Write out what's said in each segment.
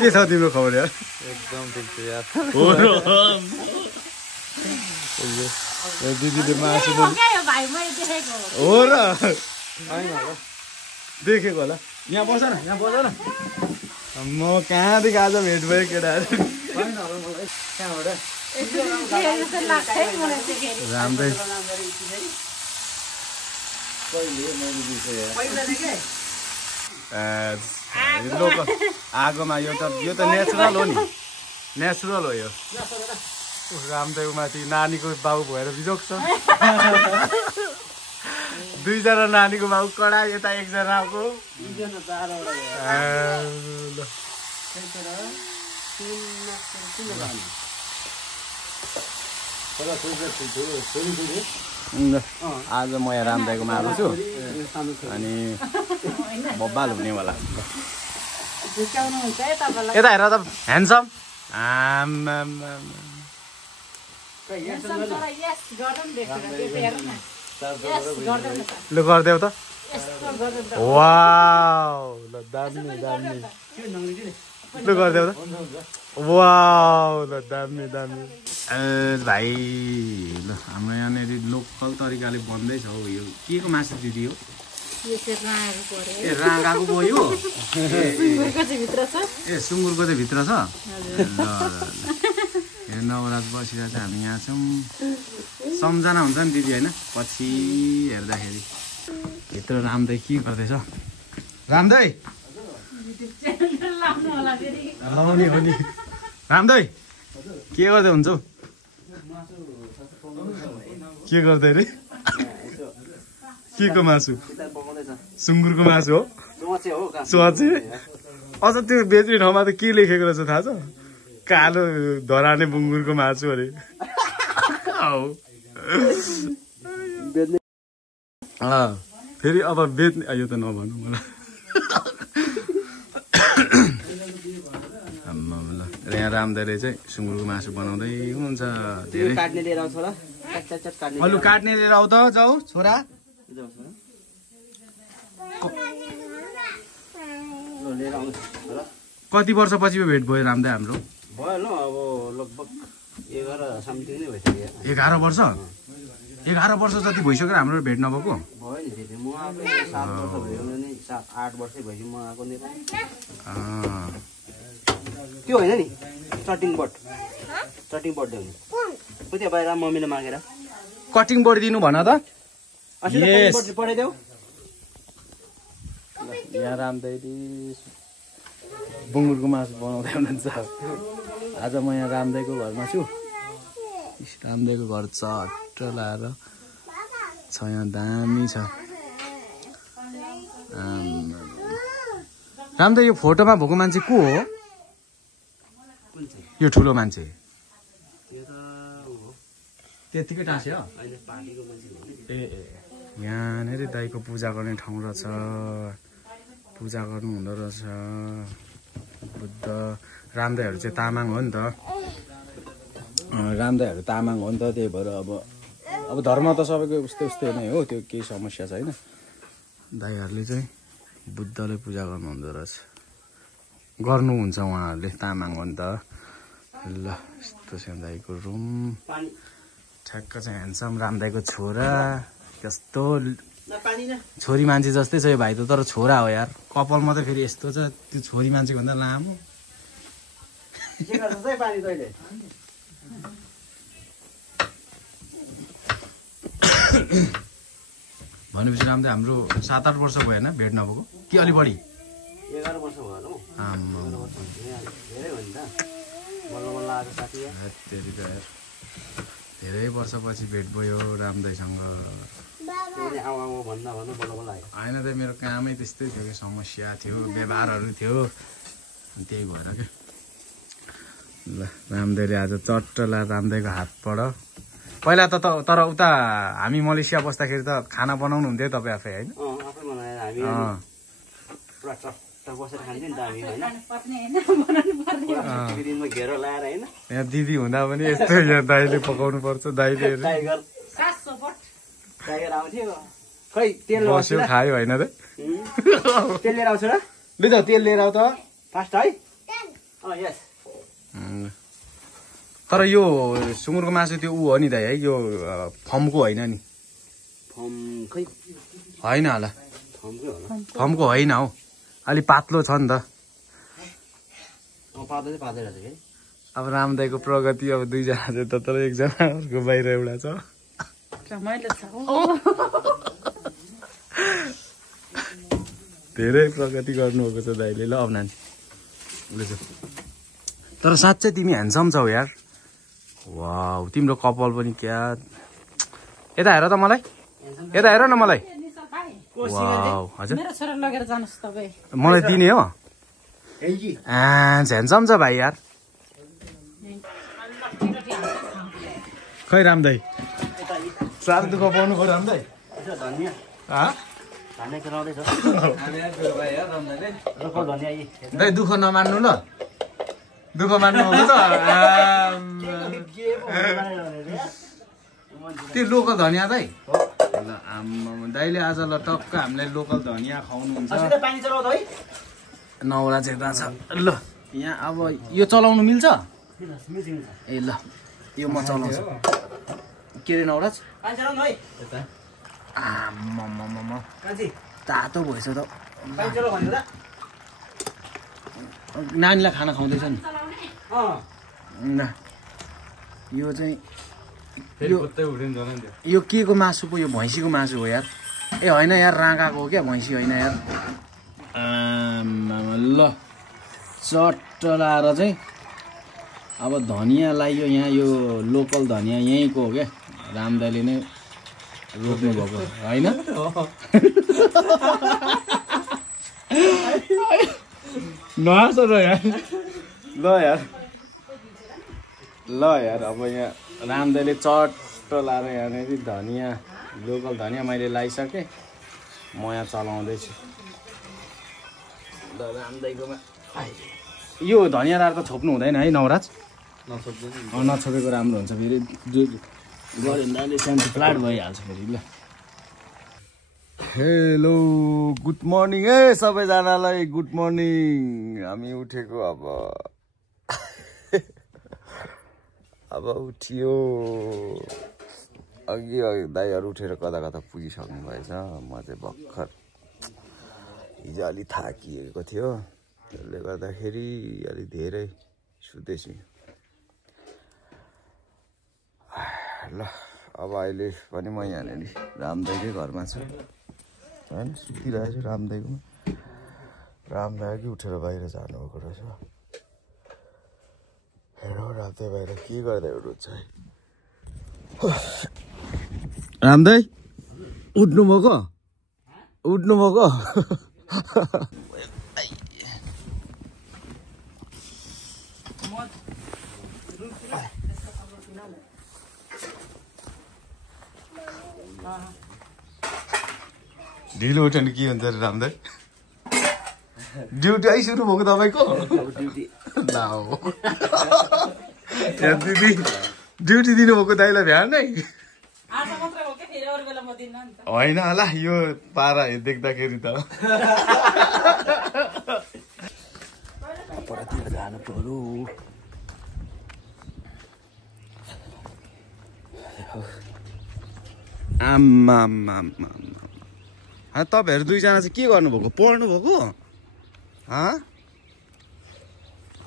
के छ तिम्रो खबर यार? एकदम ठिक छ यार। हो र दिदीले मासु हो र देखेको होला। यहाँ बस न, यहाँ बस न। म कहाँदेखि आज भेट भयो केटाहरू। राम्रै आगोमा यो त नेचुरल हो नि, नेचुरल हो यो। रामदेव माथि नानीको बाउ भएर बिजोग छ। दुईजना नानीको बाउ कडा, यता एकजनाको आज म यहाँ रामदाईकोमा आएको छु अनि बब्बाल हुनेवाला। यता हेर त ह्यान्डसम। ल गरिदेऊ त। वाउ ल दामी दामी। ल गरिदेऊ त। वाउ ल दामी दामी। भाइ ल हाम्रो यहाँनिर लोकल तरिकाले बन्दैछ हौ। यो के को मासु दिदी हो? ए राँगाको पो यो? ए सुँगुरको चाहिँ भित्र छ। ल नवरात बसिरहेको छ, हामी यहाँ छौँ। सम्झना हुन्छ नि दिदी होइन? पछि हेर्दाखेरि भित्र रामदाई के गर्दैछ? रामदाई लाउने हो नि। रामदाई के गर्दै हुन्छ? के गर्दै रे? के को मासु? सुँगुरको मासु हो? सोचे अझ त्यो बेच्ने ठाउँमा त के लेखेको रहेछ थाहा छ? कालो धराने बुङ्गुरको मासु अरे। फेरि अब बेच्ने यो त नभन्नु मलाई। यहाँ रामदाईले चाहिँ सुँगुरको मासु बनाउँदै हुनुहुन्छ। धेरै अलु काट्ने लिएर आऊ त जाऊ छोरा। कति वर्षपछि भेट भयो रामदाई हाम्रो? भयो ल अब लगभग 11 समथिङ नै भइसक्यो। 11 वर्ष? 11 वर्ष जति भइसक्यो हाम्रो भेट नभएको? भयो नि दिदी, म अब 7 वर्ष भयो नि, 7-8 वर्षै भयो म आएको नेपाल। त्यो होइन नि कटिङ बोर्ड, कटिङ बोर्ड देऊ नि उता बाहिर मम्मीले मागेर। कटिङ बोर्ड दिनु भन त। पठाइदेऊ। यहाँ रामदाईले बुङ्गुरको मासु बनाउँदै हुनुहुन्छ। आज म यहाँ रामदाईको घरमा छु। रामदाईको घर चट्ट लाएर छ, यहाँ दामी छ। रामदाई यो फोटोमा भएको मान्छे को हो? यो ठुलो मान्छे त्यतिकै टाँस्यो? ए यहाँनिर दाईको पूजा गर्ने ठाउँ रहेछ। पूजा गर्नु हुँदो रहेछ। बुद्ध रामदाईहरू चाहिँ तामाङ हो नि त। रामदाईहरू तामाङ हो नि त, त्यही भएर अब धर्म त सबैको उस्तै उस्तै नै हो, त्यो केही समस्या छैन। दाईहरूले चाहिँ बुद्धले पूजा गर्नु हुँदो रहेछ, गर्नुहुन्छ उहाँहरूले, तामाङ हो नि त। ल यस्तो छ दाईको रुम। ठ्याक्क चाहिँ ह्यान्डसम रामदाईको छोरा। कस्तो छोरी मान्छे जस्तै छ यो भाइ त, तर छोरा हो यार। कपाल मात्रै फेरि यस्तो छ, त्यो छोरी मान्छे भन्दा लामो। भनेपछि रामदाई हाम्रो 7-8 वर्ष भयो होइन भेट नभएको कि अलि बढी? 11 वर्ष भयो। धेरै वर्षपछि भेट भयो रामदाईसँग। होइन त मेरो कामै त्यस्तै थियो कि, समस्या थियो, व्यवहारहरू थियो, त्यही भएर क्या। ल रामदाईले आज चट्ट ला रामदाईको हातबाट। पहिला त तर उता हामी मलेसिया बस्दाखेरि त खाना बनाउनु हुन्थ्यो तपाईँ आफै होइन? यहाँ दिदी हुँदा पनि यस्तो यहाँ दाइले पकाउनु पर्छ। दाइले बस्यो खायो होइन र? तेल लिएर आउँछ र? ल त तेल लिएर आऊ त फास्ट है। यस तर यो सुँगुरको मासु त्यो ऊ हो नि दाइ है यो फर्मको होइन नि फर्म खै होइन होला फर्मकै होला फर्मको होइन हौ अलि पातलो छ नि त पातै पातै रहेछ के अब रामदाईको प्रगति अब दुईजना चाहिँ त तर एकजना अर्को बाहिर एउटा छ धेरै प्रगति गर्नुभएको छ दाइले ल अब नानी तर साँच्चै तिमी ह्यान्डसम छौ यार वाउ तिम्रो कपाल पनि क्या यता हेर त मलाई यता हेर न मलाई वाउ हजुर मलाई दिने हो ह्यान्डसम छ भाइ यार खै रामदाई साह्रो दुःख पाउनु पऱ्यो रामदाई दाइ दुःख नमान्नु ल दुःख मान्नु हो त त्यो लोकल धनिया दाइ ल दाइले आज ल टक्क हामीलाई लोकल धनिया खुवाउनुहुन्छ नौरा चाहिँ छ ल यहाँ अब यो चलाउनु मिल्छ ए ल यो म चलाउँछु के अरे नौराज तातो भएछ त नानीलाई खाना खुवाउँदैछ नि यो चाहिँ यो के को मासु पो यो भैँसीको मासु हो यार ए होइन यार राँगाको हो क्या भैँसी होइन यार ल चट्ट लाएर चाहिँ अब धनिया लगाइयो यहाँ यो लोकल धनिया यहीँको हो क्या रामदाईले नै रोप्नु भएको होइन नहाँस र यार ल यार अब यहाँ रामदाईले चट्ट लाएर यहाँनिर धनिया लोकल धनिया मैले लगाइसकेँ म यहाँ चलाउँदैछु ल रामदाईकोमा यो धनिया लाएर त छोप्नु हुँदैन है नवराज नछोपेको राम्रो हुन्छ फेरि गऱ्यो भने अलि सानो फ्ल्याट भइहाल्छ फेरि ल हेलो गुड मर्निङ है सबैजनालाई गुड मर्निङ हामी उठेको अब उठियो अघि दाइहरू उठेर कता कता पुगिसक्नु भएछ म चाहिँ भर्खर हिजो अलि थाकिएको थियो त्यसले गर्दाखेरि अलि धेरै सुत्दैछु ल अब अहिले पनि म यहाँनिर रामदाईकै घरमा छु होइन सुतिरहेको छु रामदाईकोमा रामदाई उठेर बाहिर जानुभएको रहेछ हेरौँ रामदाई बाहिर के गर्दै हुनुहुन्छ है रामदाई उठ्नुभएको ढिलो उठ्यो भने के हुन्छ अरे रामदाई ड्युटी आइसक्नु भएको तपाईँको दिदी ड्युटी दिनुभएको दाइलाई भ्यान नै होइन होला यो पारा देख्दाखेरि त जानु पर्यो आम्मा तपाईँहरू दुईजना चाहिँ के गर्नुभएको पढ्नु भएको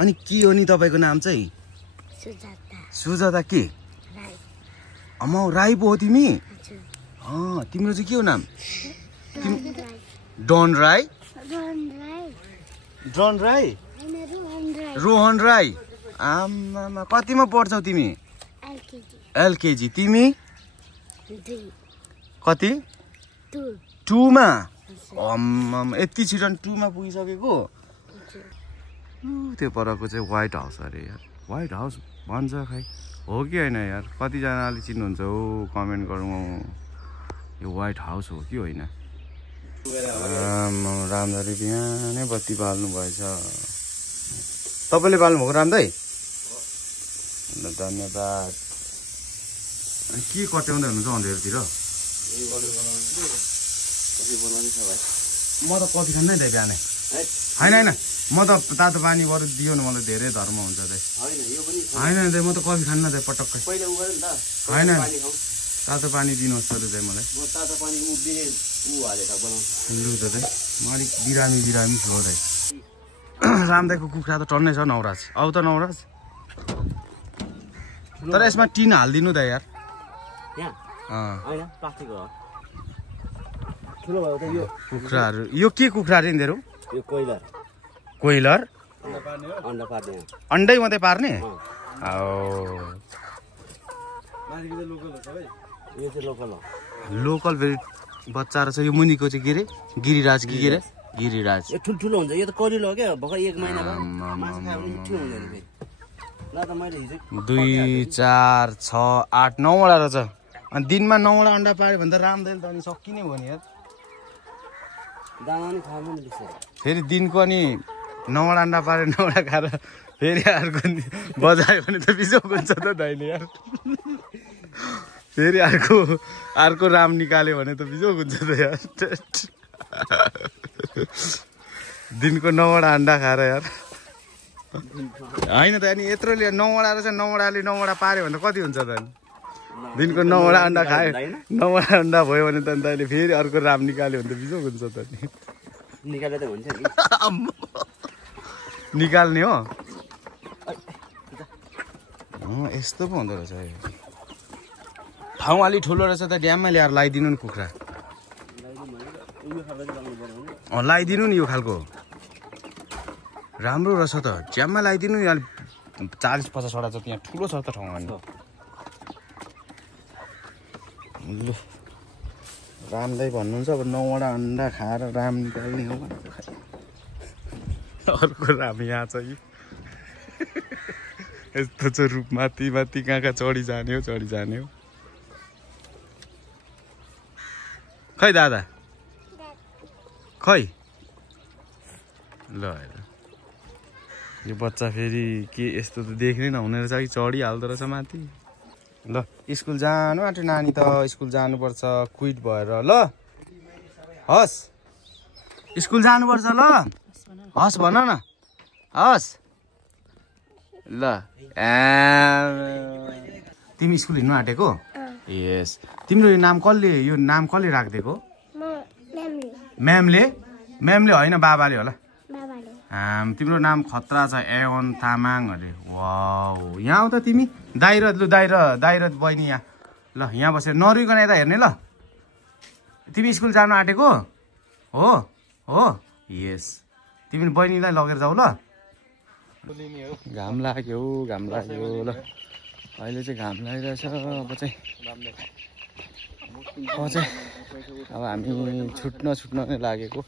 अनि के हो नि तपाईँको नाम चाहिँ सुजाता के अम्मा राई पो हो तिमी तिम्रो चाहिँ के हो नाम डन राई रोहन राई आम्मा कतिमा पढ्छौ तिमी एलकेजी तिमी कति 2 मा यति छिटो 2 मा पुगिसकेको त्यो परको चाहिँ व्हाइट हाउस अरे यार व्हाइट हाउस भन्छ खै हो कि होइन यार कतिजनाले चिन्नुहुन्छ हो कमेन्ट गरौँ यो व्हाइट हाउस हो कि होइन रामदाई बिहानै बत्ती बाल्नु भएछ तपाईँले बाल्नुभएको रामदाई धन्यवाद के कट्याउँदै हुनुहुन्छ अँधेरतिर म त कफी खान्नै थिएँ बिहानै होइन होइन म त तातो पानी बरु दियो न मलाई धेरै धर्म हुन्छ त होइन म त कफी खान्न त पटक्कै होइन तातो पानी दिनुहोस् त चाहिँ मलाई लु त चाहिँ म अलिक बिरामी छु है रामदाईको कुखुरा त टन्नै छ नवराज आऊ त नवराज तर यसमा टिन हालिदिनु त यार कुखुराहरू यो के कुखुरा रे यिनीहरू कोइलर अन्डै मात्रै पार्ने लोकल फेरि बच्चा रहेछ यो मुनिको चाहिँ के अरे गिरिराज कि के अरे गिरिराज ठुल्ठुलो हुन्छ यो त कलिलो हो क्या भर्खर 1 महिना भयो 2 4 6 8 9 वटा रहेछ अनि दिनमा 9 वटा अन्डा पार्यो भने त रामदाइले त अनि सकिने भयो नि यार फेरि दिनको अनि 9 वटा अन्डा पार्यो 9 वटा खाएर फेरि अर्को बजायो भने त बिजोक हुन्छ त दाइले यार फेरि अर्को राम निकाल्यो भने त बिजोक हुन्छ त यार दिनको 9 वटा अन्डा खाएर यार होइन त अनि यत्रोले 9 वटा रहेछ 9 वटाले 9 वटा पार्यो भने त कति हुन्छ त अनि दिनको 9 वटा अन्डा खायो 9 वटा अन्डा भयो भने त अन्त अहिले फेरि अर्को राम निकाल्यो भने त बिजोक हुन्छ त नि निकाले त हुन्छ नि निकाल्ने हो यस्तो पो हुँदो रहेछ ठाउँ अलि ठुलो रहेछ त ड्याममा ल्याएर लगाइदिनु नि कुखुरा लगाइदिनु नि यो खालको राम्रो रहेछ त ड्याममा लगाइदिनु नि अलिक 40-50 वटा छ त्यहाँ ठुलो छ त ठाउँ अनि लु रामदाई भन्नुहुन्छ अब 9 वटा अन्डा खाएर राम निकाल्ने हो अर्को राम यहाँ छ कि यस्तो छ रूप माथि कहाँ चढी जाने हो खै दादा खै ल यो बच्चा फेरि के यस्तो त देख्नै नहुने रहेछ कि चढिहाल्दो रहेछ माथि ल स्कुल जानु आँट्यो नानी त स्कुल जानुपर्छ क्विट भएर ल हस् स्कुल जानुपर्छ ल हस् भन न हस् ल तिमी स्कुल हिँड्नु आँटेको यस तिम्रो यो नाम कसले राखिदिएको म्यामले होइन बाबाले होला तिम्रो नाम खतरा छ एवन तामाङ अरे वाउ यहाँ आऊ त तिमी दाइरत बहिनी यहाँ ल यहाँ बसेर नरिकन यता हेर्ने ल तिमी स्कुल जानु आँटेको हो यस तिमी बहिनीलाई लगेर जाऊ ल घाम लाग्यो ल अहिले चाहिँ घाम लागिरहेछ अब हामी छुट्न नै लागेको